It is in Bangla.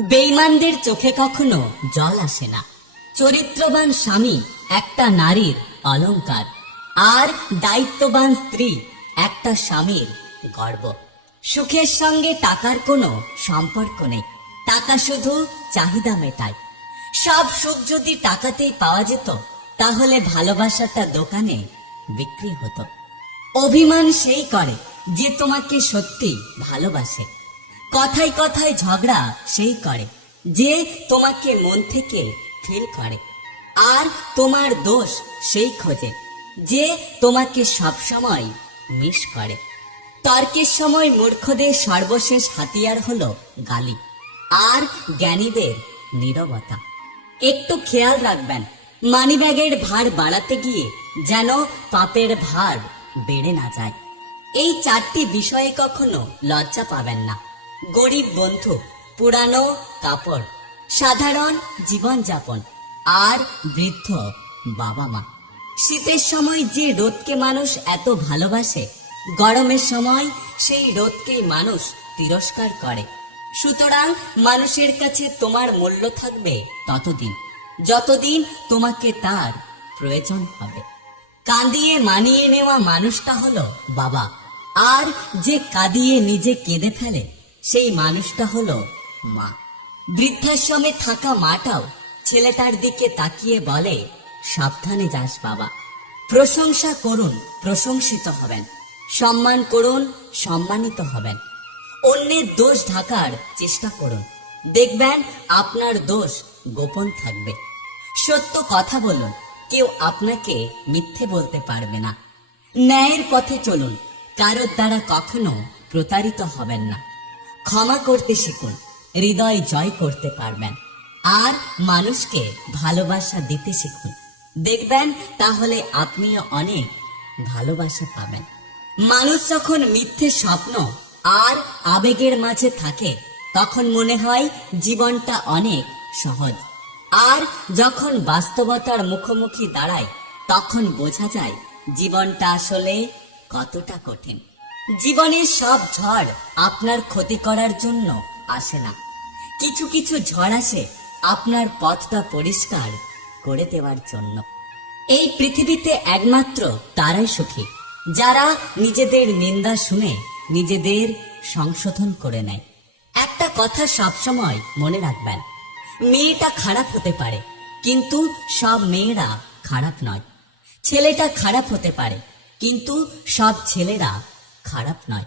বেইমানদের চোখে কখনো জল আসে না। চরিত্রবান স্বামী, একটা নারীর অলংকার। আর দায়িত্ববান স্ত্রী, একটা স্বামীর গর্ব। সুখের সঙ্গে টাকার কোনো সম্পর্ক নেই। টাকা শুধু চাহিদা মেটায়। সব সুখ যদি টাকাতেই পাওয়া যেত, তাহলে ভালোবাসাটা দোকানে বিক্রি হতো। অভিমান সেই করে যে তোমাকে সত্যি ভালোবাসে। কথায় কথায় ঝগড়া সেই করে, যে তোমাকে মন থেকে ফিল করে। আর তোমার দোষ সেই খোঁজে, যে তোমাকে সবসময় মিস করে। তর্কের সময় মূর্খদের সর্বশেষ হাতিয়ার হলো গালি আর জ্ঞানীদের নীরবতা। একটু খেয়াল রাখবেন, মানিব্যাগের ভার বাড়াতে গিয়ে যেন পাপের ভার বেড়ে না যায়। এই চারটি বিষয়ে কখনো লজ্জা পাবেন না। গরিব বন্ধু, পুরানো কাপড়, সাধারণ জীবনযাপন, আর বৃদ্ধ বাবা মা। শীতের সময় যে রোদকে মানুষ এত ভালোবাসে, গরমের সময় সেই রোদকেই মানুষ তিরস্কার করে। সুতরাং মানুষের কাছে তোমার মূল্য থাকবে ততদিন, যতদিন তোমাকে তার প্রয়োজন হবে। কাঁদিয়ে মানিয়ে নেওয়া মানুষটা হলো বাবা। আর যে কাঁদিয়ে নিজে কেঁদে ফেলে সেই মানুষটা হলো মা। বৃদ্ধাশ্রমে থাকা মাটাও ছেলেটার দিকে তাকিয়ে বলে, সাবধানে যাস বাবা। প্রশংসা করুন, প্রশংসিত হবেন। সম্মান করুন, সম্মানিত হবেন। অন্যের দোষ ঢাকার চেষ্টা করুন। দেখবেন আপনার দোষ গোপন থাকবে। সত্য কথা বলুন, কেউ আপনাকে মিথ্যে বলতে পারবে না। ন্যায়ের পথে চলুন, কারোর দ্বারা কখনো প্রতারিত হবেন না। ক্ষমা করতে শিখুন, হৃদয় জয় করতে পারবেন। আর মানুষকে ভালোবাসা দিতে শিখুন। দেখবেন, তাহলে আপনিও অনেক ভালোবাসা পাবেন। মানুষ যখন মিথ্যে স্বপ্ন আর আবেগের মাঝে থাকে, তখন মনে হয় জীবনটা অনেক সহজ। আর যখন বাস্তবতার মুখোমুখি দাঁড়ায়, তখন বোঝা যায় জীবনটা আসলে কতটা কঠিন। জীবনের সব ঝড় আপনার ক্ষতি করার জন্য আসে না। কিছু কিছু ঝড় আসে আপনার পথটা পরিষ্কার করে দেওয়ার জন্য। এই পৃথিবীতে একমাত্র তারাই সুখী, যারা নিজেদের নিন্দা শুনে নিজেদের সংশোধন করে নেয়। একটা কথা সবসময় মনে রাখবেন, মেয়েটা খারাপ হতে পারে, কিন্তু সব মেয়েরা খারাপ নয়। ছেলেটা খারাপ হতে পারে, কিন্তু সব ছেলেরা খারাপ নয়